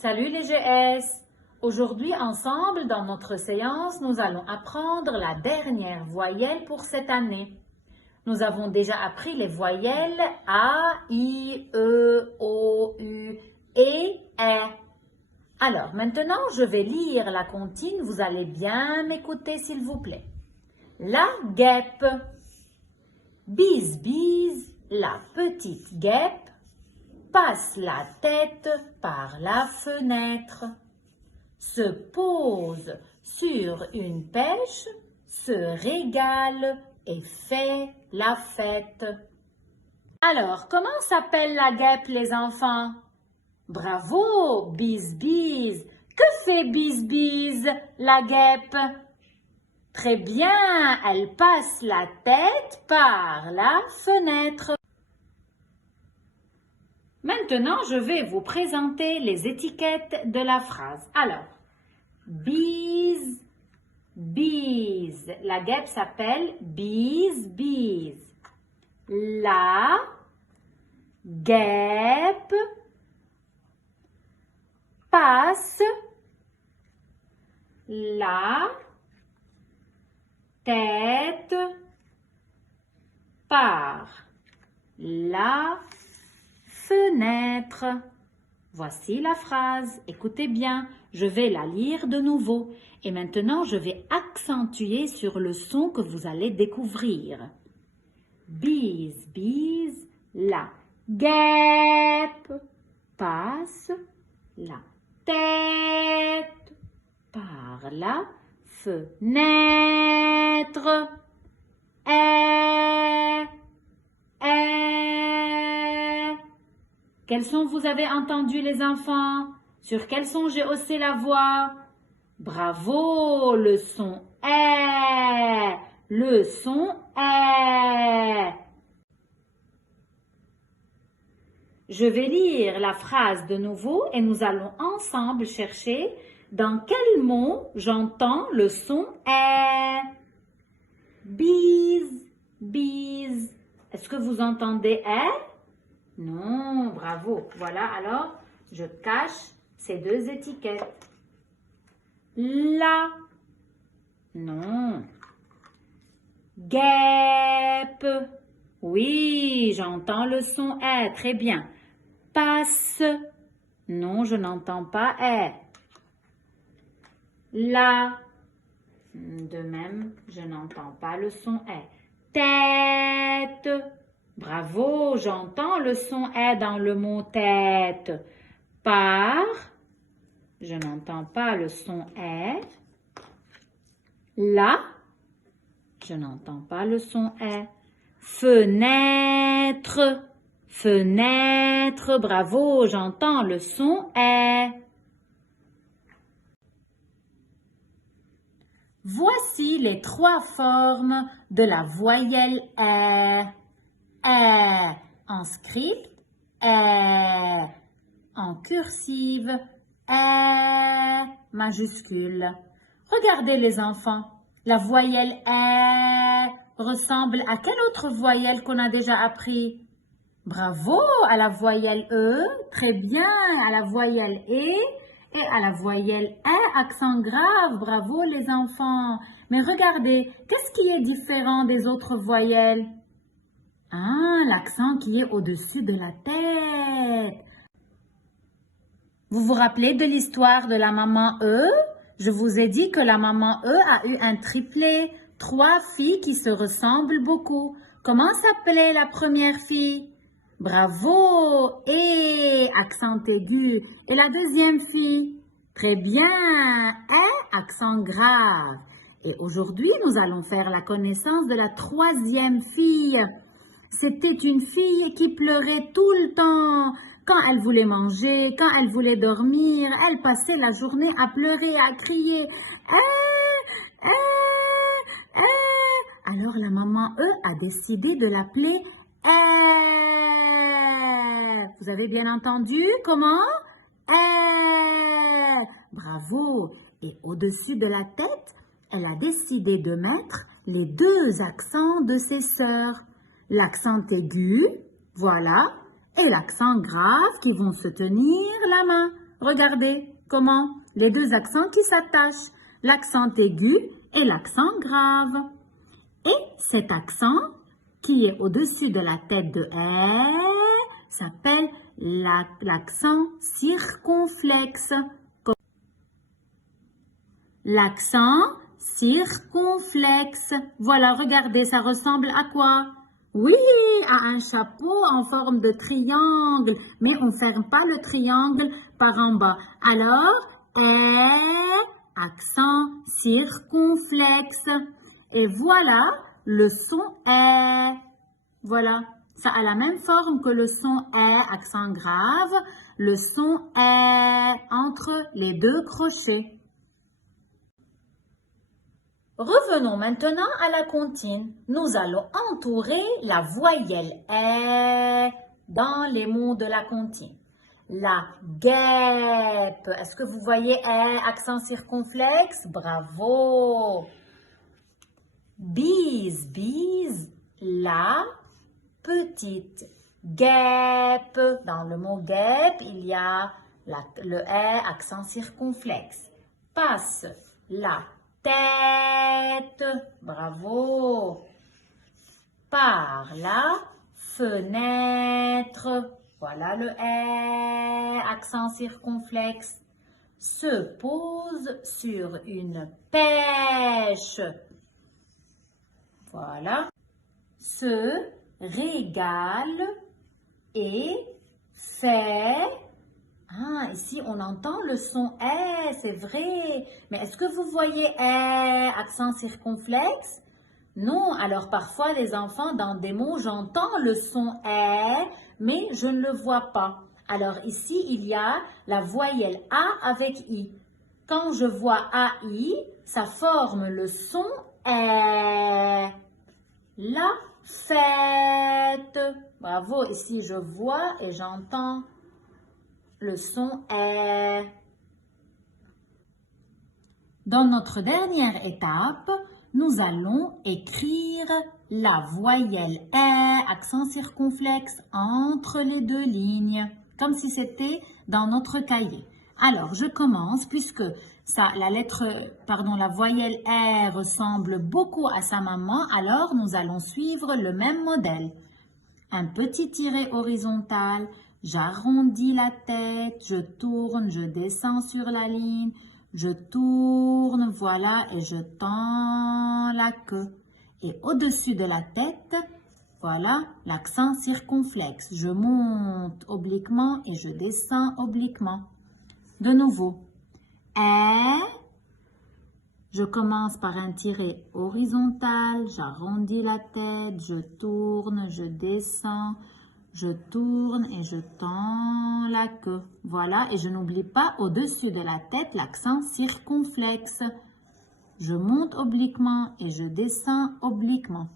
Salut les GS! Aujourd'hui, ensemble, dans notre séance, nous allons apprendre la dernière voyelle pour cette année. Nous avons déjà appris les voyelles A, I, E, O, U, E, E. Alors, maintenant, je vais lire la comptine. Vous allez bien m'écouter, s'il vous plaît. La guêpe. Bise, bise, la petite guêpe passe la tête par la fenêtre, se pose sur une pêche, se régale et fait la fête. Alors, comment s'appelle la guêpe, les enfants? Bravo, Bise Bise. Que fait Bise Bise, la guêpe? Très bien, elle passe la tête par la fenêtre. Maintenant, je vais vous présenter les étiquettes de la phrase. Alors, bise, bise. La guêpe s'appelle bise, bise. La guêpe passe la tête par la fenêtre. Voici la phrase. Écoutez bien, je vais la lire de nouveau. Et maintenant, je vais accentuer sur le son que vous allez découvrir. Bise, bise, la guêpe passe la tête par la fenêtre. Quels sons vous avez entendus, les enfants? Sur quel son j'ai haussé la voix? Bravo, le son est. Le son est. Je vais lire la phrase de nouveau et nous allons ensemble chercher dans quel mot j'entends le son est. Bise, bise. Est-ce que vous entendez est? Non, bravo. Voilà, alors, je cache ces deux étiquettes. La. Non. Guêpe. Oui, j'entends le son est. Très bien. Passe. Non, je n'entends pas est. La. De même, je n'entends pas le son est. Tête. Bravo, j'entends le son est dans le mot tête. Par, je n'entends pas le son est. La, je n'entends pas le son est. Fenêtre, fenêtre, bravo, j'entends le son est. Voici les trois formes de la voyelle est. En script, en cursive, majuscule. Regardez les enfants, la voyelle ressemble à quelle autre voyelle qu'on a déjà appris? Bravo, à la voyelle E, très bien, à la voyelle E et à la voyelle accent grave, bravo les enfants. Mais regardez, qu'est-ce qui est différent des autres voyelles? Ah, l'accent qui est au-dessus de la tête. Vous vous rappelez de l'histoire de la maman E? Je vous ai dit que la maman E a eu un triplet, 3 filles qui se ressemblent beaucoup. Comment s'appelait la première fille? Bravo! Et accent aigu. Et la deuxième fille? Très bien! Accent grave. Et aujourd'hui, nous allons faire la connaissance de la troisième fille. C'était une fille qui pleurait tout le temps. Quand elle voulait manger, quand elle voulait dormir, elle passait la journée à pleurer, à crier. Alors la maman E a décidé de l'appeler Vous avez bien entendu comment? Bravo. Et au-dessus de la tête, elle a décidé de mettre les deux accents de ses sœurs. L'accent aigu, voilà, et l'accent grave qui vont se tenir la main. Regardez comment les deux accents qui s'attachent, l'accent aigu et l'accent grave. Et cet accent qui est au-dessus de la tête de s'appelle l'accent circonflexe. L'accent circonflexe. Voilà, regardez, ça ressemble à quoi? Oui, à un chapeau en forme de triangle, mais on ne ferme pas le triangle par en bas. Alors, accent circonflexe. Et voilà le son Voilà, ça a la même forme que le son accent grave, le son entre les deux crochets. Revenons maintenant à la comptine. Nous allons entourer la voyelle dans les mots de la comptine. La guêpe. Est-ce que vous voyez accent circonflexe? Bravo. Bise, bise, la petite guêpe. Dans le mot guêpe, il y a le accent circonflexe. Passe la tête. Bravo. Par la fenêtre. Voilà le accent circonflexe. Se pose sur une pêche. Voilà. Se régale et fait. Ah, ici, on entend le son c'est vrai. Mais est-ce que vous voyez accent circonflexe? Non, alors parfois les enfants, dans des mots, j'entends le son mais je ne le vois pas. Alors ici, il y a la voyelle A avec I. Quand je vois AI, ça forme le son La fête. Bravo, ici je vois et j'entends le son Dans notre dernière étape, nous allons écrire la voyelle accent circonflexe entre les deux lignes, comme si c'était dans notre cahier. Alors, je commence puisque la voyelle ressemble beaucoup à sa maman, alors nous allons suivre le même modèle. Un petit tiret horizontal, j'arrondis la tête, je tourne, je descends sur la ligne, je tourne, voilà, et je tends la queue. Et au-dessus de la tête, voilà, l'accent circonflexe. Je monte obliquement et je descends obliquement. De nouveau, je commence par un tiret horizontal, j'arrondis la tête, je tourne, je descends, je tourne et je tends la queue. Voilà, et je n'oublie pas au-dessus de la tête l'accent circonflexe. Je monte obliquement et je descends obliquement.